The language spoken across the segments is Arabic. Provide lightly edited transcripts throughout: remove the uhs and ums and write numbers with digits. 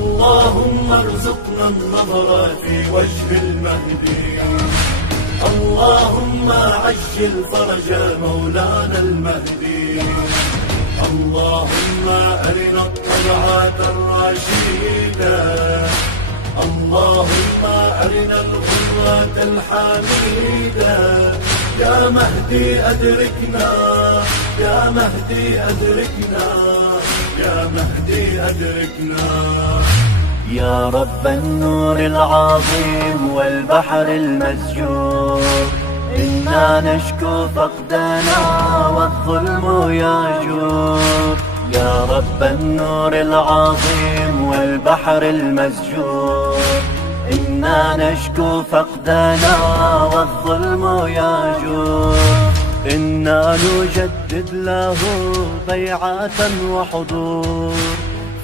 اللهم ارزقنا النظر في وجه المهدي. اللهم عجل فرج مولانا المهدي. اللهم أرنا الطلعات الرشيدة. اللهم أرنا الغرة الحميدة. يا مهدي أدركنا، يا مهدي أدركنا، يا مهدي أدركنا. يا رب النور العظيم والبحر المسجور، إنا نشكو فقدنا والظلم يجور. يا رب النور العظيم والبحر المسجور، إنا نشكو فقدنا والظلم يجور. إنا نجدد له بيعة وحضور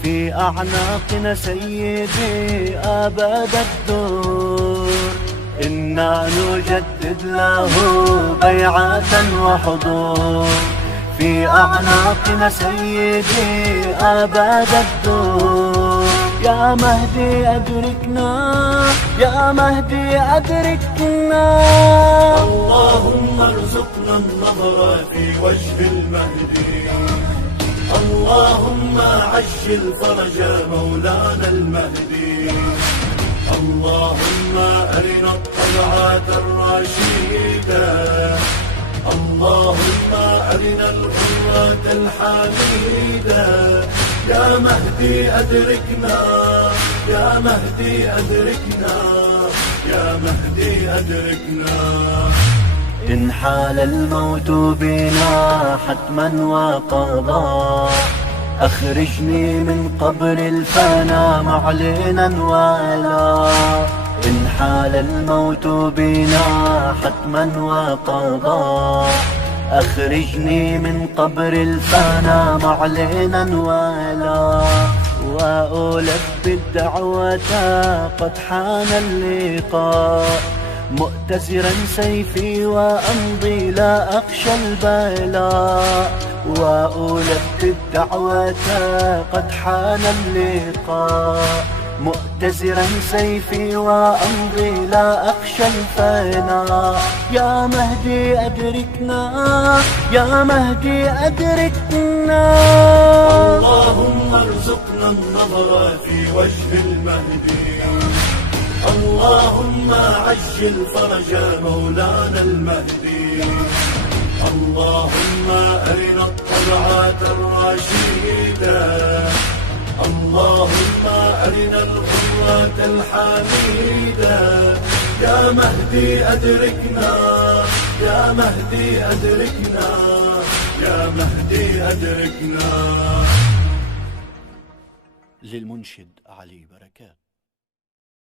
في أعناقنا سيدي أبد الدور. إنا نجدد له بيعة وحضور في أعناقنا سيدي أبد الدور. يا مهدي أدركنا، يا مهدي أدركنا. اللهم ارزقنا النظر في وجه المهدي. اللهم عجل فرج مولانا المهدي. اللهم أرنا الطلعات الرشيدة. اللهم أرنا الغرة الحميدة. يا مهدي أدركنا، يا مهدي أدركنا، يا مهدي أدركنا. إن حال الموت بنا حتما وقضى، أخرجني من قبر الفنا معلنا ولا. إن حال الموت بنا حتما وقضى، أخرجني من قبر الفنا معلنا ولا. وألبي الدعوة قد حان اللقاء، مؤتزرا سيفي وأمضي لا أخشى البلاء. وألبي الدعوة قد حان اللقاء، مؤتزرا سيفي وأمضي لا أخشى الفناء. يا مهدي أدركنا، يا مهدي أدركنا. اللهم ارزقنا النظر في وجه المهدي. اللهم عجل فرج مولانا المهدي. اللهم أرنا الطلعات الرشيدة. اللهم أرنا الغرة الحميدة. يا مهدي أدركنا، يا مهدي أدركنا، يا مهدي أدركنا. للمنشد علي بركات.